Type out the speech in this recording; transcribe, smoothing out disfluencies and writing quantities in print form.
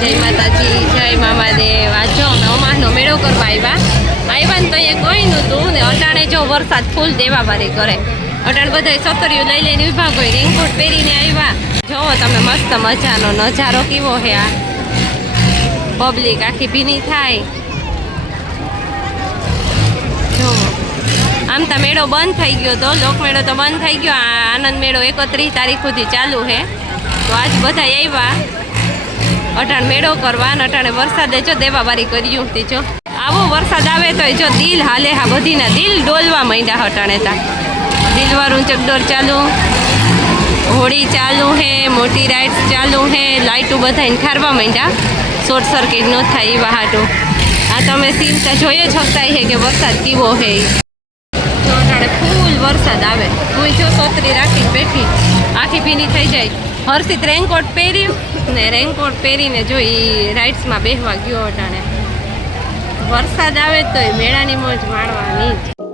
જય માતાજી, જય મામાદેવ। આ જો અમે અમાસનો મેળો કરવા આવ્યા ને તો એ કોઈ નહોતું ને અટાણે જો વરસાદ ફૂલ દેવાવારી કરે। અટાણે બધા સતરીઓ લઈ લઈને વિભાગ હોય, રેનકોટ પહેરીને આવ્યા। જોવો તમે મસ્ત મજાનો નજારો કેવો હે। આ પબ્લિક આખી ભીની થાય। જોવો આમ તો મેળો બંધ થઈ ગયો તો, લોકમેળો તો બંધ થઈ ગયો। આ આનંદ મેળો 31 તારીખ સુધી ચાલુ છે। તો આજ બધા આવ્યા અટાણ મેળો કરવા ને અટાણે વરસાદે જો દેવાવારી કર્યું હતી। જો આવો વરસાદ આવે તો જો દિલ હાલે, હા બધીના દિલ ડોલવા માંડ્યા। અટાણે તા દિલવાળું ચકડોર ચાલુ, હોળી ચાલુ હે, મોટી રાઇડ્સ ચાલુ હે, લાઇટો બધાને ખારવા માંડ્યા। શોર્ટ સર્કિટ ન થાય એ વાહાટું। આ તમે સીમતા જોઈ જ શકતા હે કે વરસાદ કેવો હે। જો અટાણે ફૂલ વરસાદ આવે, હું જો છત્રી રાખીને બેઠી, આખી ભીની થઈ જાય। હર્ષિત રેનકોટ પહેર્યું ને રેનકોટ પહેરીને જો એ રાઇડ્સમાં બેસવા ગયો। અટાણે વરસાદ આવે તો એ મેળાની મોજ માણવાની।